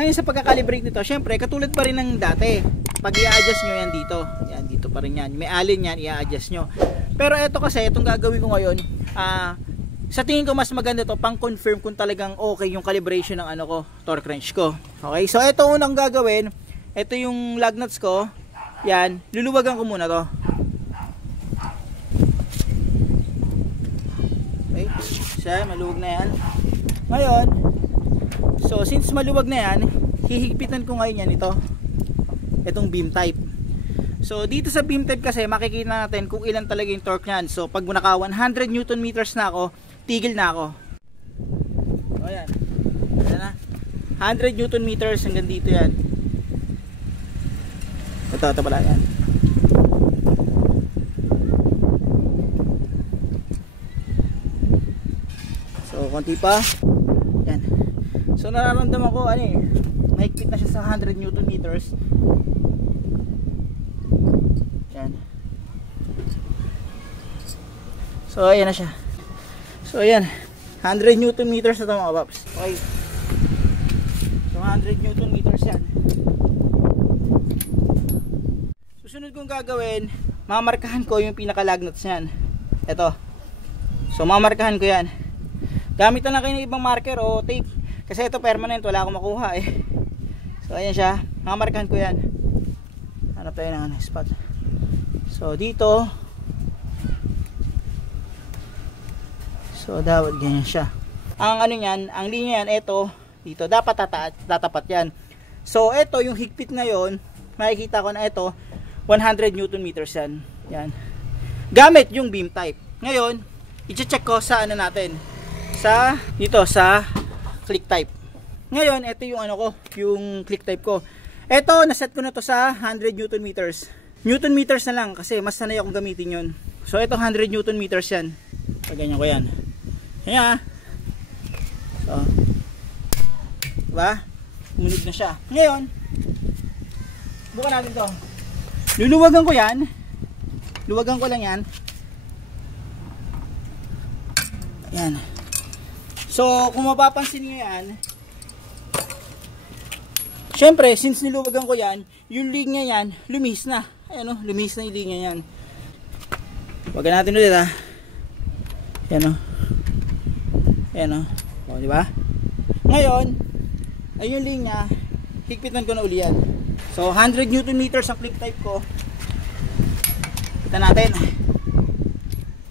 Ngayon sa pagka-calibrate nito, syempre katulad pa rin ng dati. Pag i-adjust nyo yan dito, yan dito pa rin yan. May alin yan, i-adjust nyo. Pero ito kasi, itong gagawin ko ngayon, sa tingin ko mas maganda to pang confirm kung talagang okay yung calibration ng ano ko, torque wrench ko. Okay, so ito unang gagawin, ito yung lug nuts ko. Yan, luluwagan ko muna to. Okay, siya, maluwag na yan. Ngayon, so since maluwag na yan, hihigpitan ko ngayon yan ito. Itong beam type. So dito sa beam type kasi makikita natin kung ilan talaga yung torque nyan. So pag naka 100 Newton meters na ako, tigil na ako. So ayan. Ayan na. 100 Newton meters hanggang dito yan. Ito pala yan. So konti pa. Yan. So nararamdaman ko ano eh, mahigpit na siya sa 100 Newton meters. Yan. So ayan na siya. So ayan, 100 Newton meters na ito mga paps. Okay. So 100 Newton meters yan. Susunod kong gagawin, mamarkahan ko yung pinaka-lug nuts niyan. Ito. So mamarkahan ko yan. Gamit na lang kayo ng ibang marker o tape. Kasi ito permanent, wala akong makuha eh. So ayan siya, mamarkahan ko yan. Hanap tayo ng spot. So dito. So dapat ganyan siya. Ang ano niyan, ang linya yan, ito, dito, dapat tatapat yan. So ito, yung higpit na yon, makikita ko na ito, 100 Newton meters yan. Yan. Gamit yung beam type. Ngayon, i-check ko sa ano natin. Dito sa click type. Ngayon, ito yung ano ko, yung click type ko. Ito, naset ko na to sa 100 Newton meters. Newton meters na lang kasi mas sanay akong gamitin yun. So ito 100 Newton meters yan. Paganyan ko yan. Ayan. So, diba? Munod na siya. Ngayon, bukan natin to. Luluwagan ko yan. Luwagan ko lang yan. Ayan. So, kung mapapansin nyo yan, syempre, since niluwagan ko yan, yung linya yan, lumihis na. Ayan o, lumihis na yung linya yan. Wagan natin ulit ha. Ayan o. Ayan o. O, diba? Ngayon, ay yung linya, higpitan ko na uli yan. So, 100 Newton meters ang click type ko. Kita natin.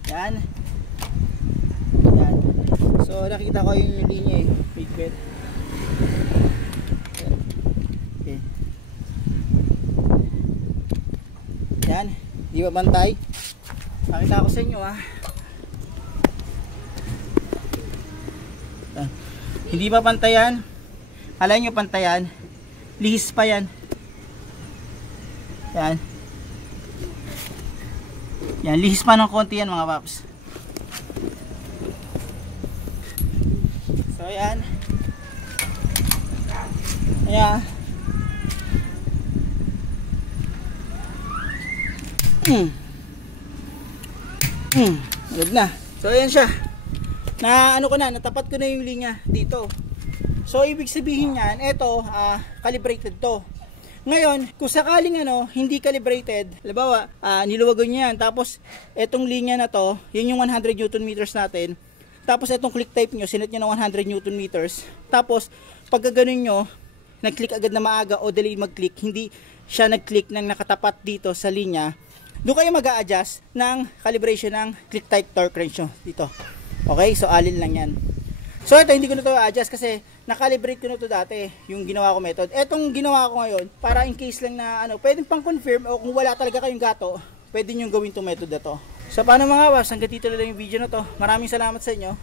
Yan. Yan. So, nakita ko yung linya eh. Higpit. Okay. Yan. Di ba bantay? Pakita ko sa inyo ha. Yan. Hindi ba pantayan? Alay nyo pantayan? Lihis pa yan. Yan. Yan, lihis pa ng konti yan mga paps. So yan. Ayan. Good na. So ayan siya. Na ano ko na, natapat ko na yung linya dito. So ibig sabihin niyan, ito calibrated to. Ngayon, kung sakaling hindi calibrated, halimbawa, niluwagan niya yan, tapos etong linya na to, yun yung 100 Newton meters natin. Tapos etong click type nyo, sinet nyo ng 100 Newton meters. Tapos pag gano'n nyo, nag-click agad na maaga o delay mag-click, hindi siya nag-click nang nakatapat dito sa linya, doon kayo mag-a-adjust ng calibration ng click type torque wrench nyo dito. Okay, so alin lang yan. So ito, hindi ko na ito adjust kasi nakalibrate ko na ito dati, yung ginawa ko method. Etong ginawa ko ngayon, para in case lang na pwedeng pang confirm o kung wala talaga kayong gato, pwede nyo gawin itong method na to. So paano mga boss, hanggang dito lang yung video na to. Maraming salamat sa inyo.